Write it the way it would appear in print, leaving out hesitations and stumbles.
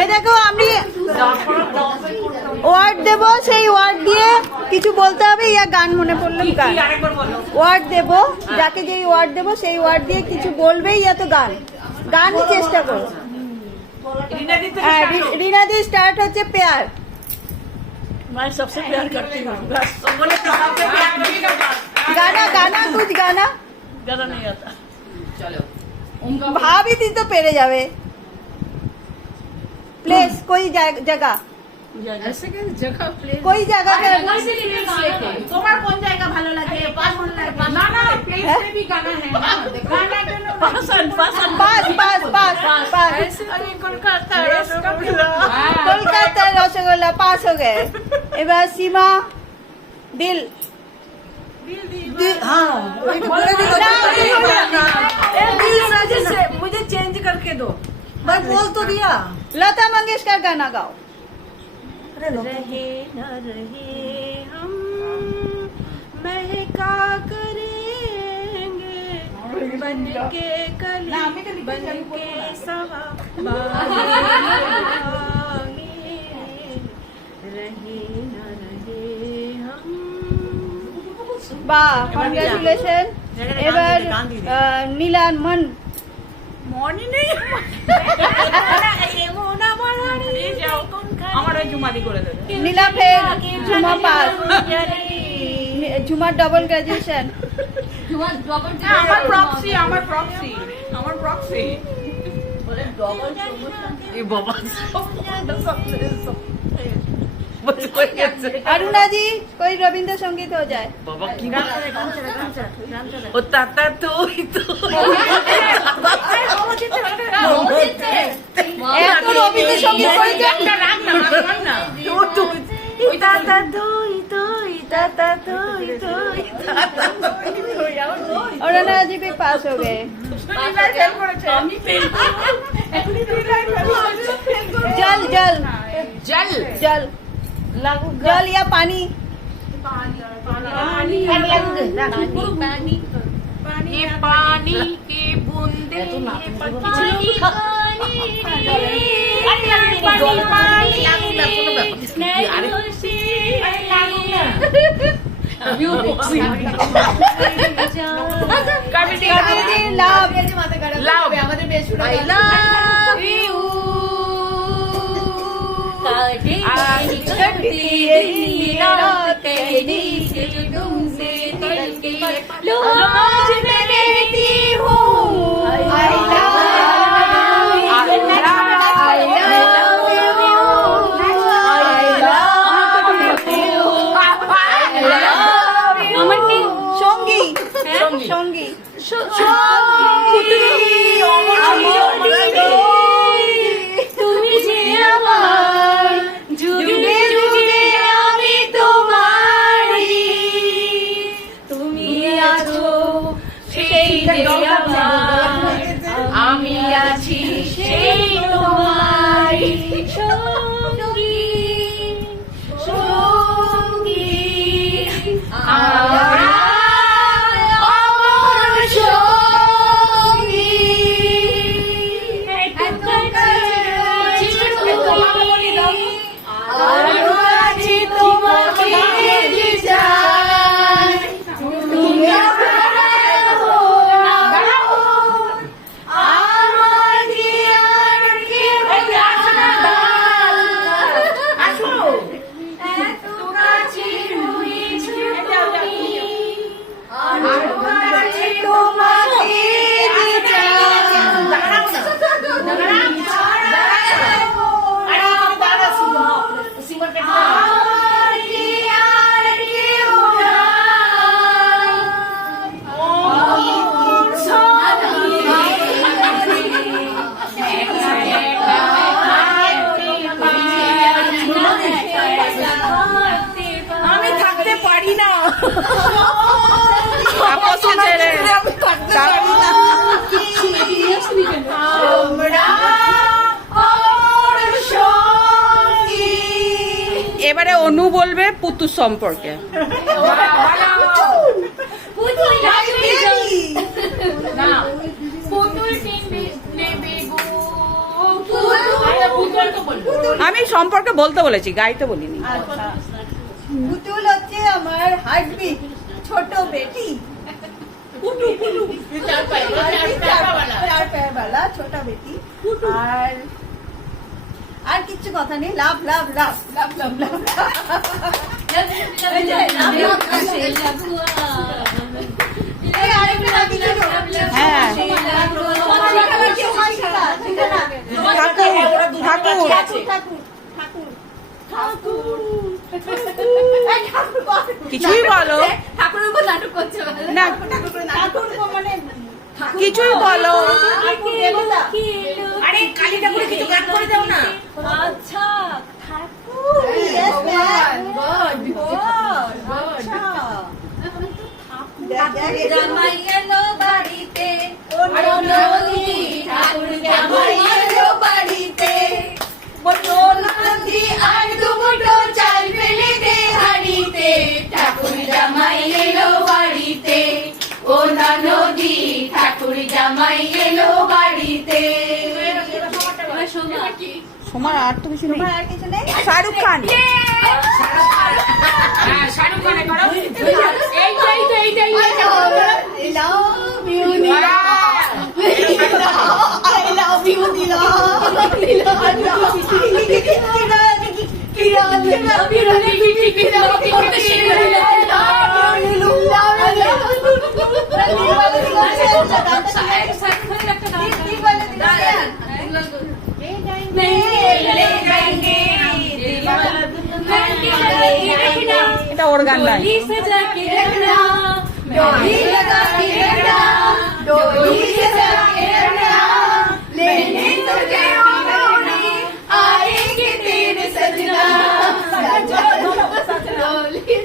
এই দেখো আমি ওয়ার্ড দেবো, সেই ওয়ার্ড দিয়ে কিছু বলতে হবে। ইয়া গান মনে পড়লো, গান ওয়ার্ড দেবো, যাকে যেই ওয়ার্ড দেবো সেই ওয়ার্ড দিয়ে কিছু বলবে, ইয়া তো গান গানই চেষ্টা করো। रीना दी स्टार्ट होचे प्यार। मैं सबसे प्यार करती हूँ। गाना गाना कुछ गाना गाना नहीं आता। चलो भाभी थी तो पेरे जावे। प्लेस कोई जगह, ऐसे के जगह प्ले कोई जगह का তোমার কোন জায়গা ভালো লাগে? না না প্লেস में भी गाना है ना, गाना तो पसंद पसंद पास पास पास पास अरे कोलकाता कोलकाता रसगोल्ला पास हो गए। एबार सीमा दिल हाँ मुझे चेंज करके दो। मैं बोल तो दिया। लता मंगेशकर गाना गाओ। रहे न रहे हम महका करेंगे, बन के कली बन के सवा रहे न रहे हम। वाह कॉन्ग्रेचुलेशन। एबार नीलान मन মনে নেই আমার ওই জুমাদি করে দেবে। नीला फेर झुमा पास झुमा डबल ग्रेजुएशन। আমার প্রক্সি আমার প্রক্সি আমার প্রক্সি ये बाबा अरुणा जी कोई रविंद्र संगीत हो जाए। बाबा की ओ ताता तो ही तो এত রবীন্দ্র সঙ্গীত করে দেন। তাতা ধুই তুই তাতা ধুই তুই अरुणा जी भी पास हो गए। जल जल जल जल जल या पानी ये पानी की बूंदे সঙ্গী তুমি যে আমার যুগে যুগে আমি তোমারই, তুমি আছো সেই আমার, আমি আছি সেই তোমারই সঙ্গী সঙ্গী আমার এবারে অনু বলবে পুতু সম্পর্কে। আমি সম্পর্কে বলতে বলেছি, গাইতে বলিনি। পুতুল হচ্ছে আমার হার্টবিট, ছোট বেটি। চার পায়েওয়ালা ছোট বেটি। আর কিচ্ছু কথা নেই, লাভ লাভ লাভ লাভ লাভ লাভ। এই আরেকটা বাকি ছিল। হ্যাঁ। ঠাকুর কিছুই বলো ঠাকুরের উপর নাটক করছে না, মানে কিছুই বলো। আরে কালী ঠাকুরের কিছু গান করে দাও না। আচ্ছা Yes, ma'am. আচ্ছা। জামাই এলো বাড়িতে, ঠাকুর জামাই এলো বাড়িতে, বটো নদী আর দুটো চাল ফেলে দে হাড়িতে, ঠাকুর জামাই এলো বাড়িতে, ও নদী ঠাকুর জামাই এলো বাড়িতে। তোমার আর তো কিছু নেই। আর কিছু নেই? শাহরুখ খান। হ্যাঁ শাহরুখ খানের করো। এইটাই I love you, Dila. I love you, Dila. এটা ওর গান নয়। डोली लगा के रखना, डोली सजा के रखना, लेने तुझे उन्होंने आएंगे तेरे सजना। डोली